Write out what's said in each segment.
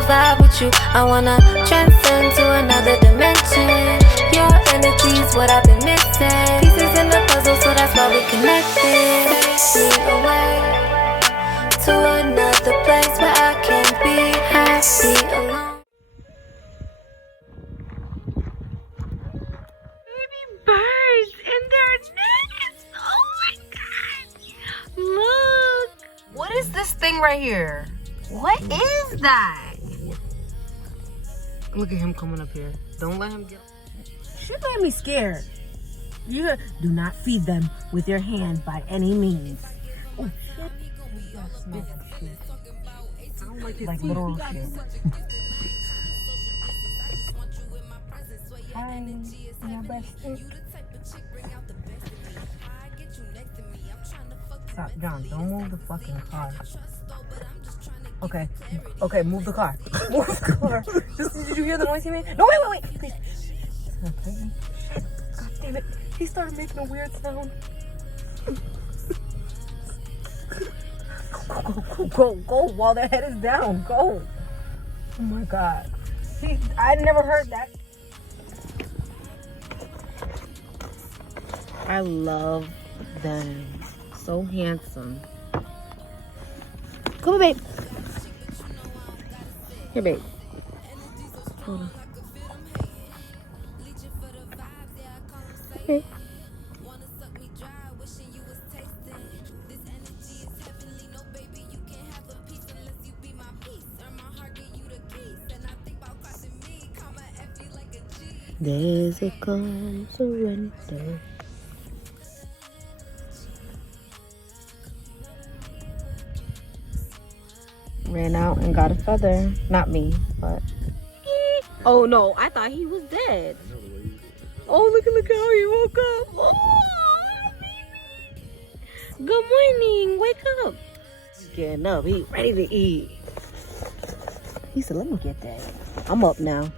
wanna vibe with you. I wanna transcend to another dimension. Your energy's what I've been missing. Pieces in the puzzle, so that's why we connected. Take me away to another place where I can be happy alone. Baby birds in their nest. Oh my god. Look. What is this thing right here? What is that? Look at him coming up here. Don't let him get. Shit made me scared. You do not feed them with your hand by any means. Oh shit. I don't like literal shit. Hi, my bestie. Stop, John. Don't move the fucking car. Okay. Okay, move the car. Move the car. Did you hear the noise he made? No, wait. Please. God damn it. He started making a weird sound. Go while the head is down. Go. Oh my god. I never heard that. I love them. So handsome. Come on, babe. Here, babe. Hold on. Hey. There's a calm surrender. Ran out and got a feather. Not me, but. Oh no, I thought he was dead. Oh, look at how he woke up. Oh, baby. Good morning. Wake up. He's getting up. He ready to eat. He said, let me get that. I'm up now.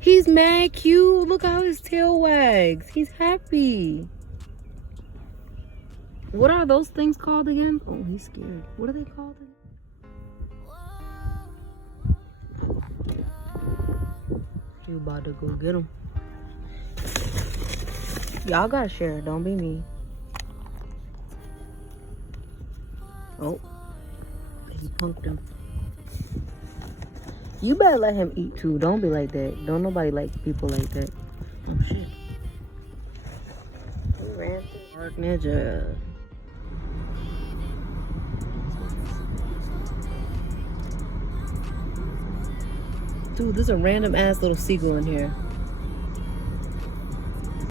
He's mad cute. Look how his tail wags. He's happy. What are those things called again? Oh, he's scared. What are they called again? You about to go get him. Y'all gotta share. Don't be me. Oh. He punked him. You better let him eat too. Don't be like that. Don't nobody like people like that. Oh shit. He ran through Park Ninja. Dude, there's a random ass little seagull in here.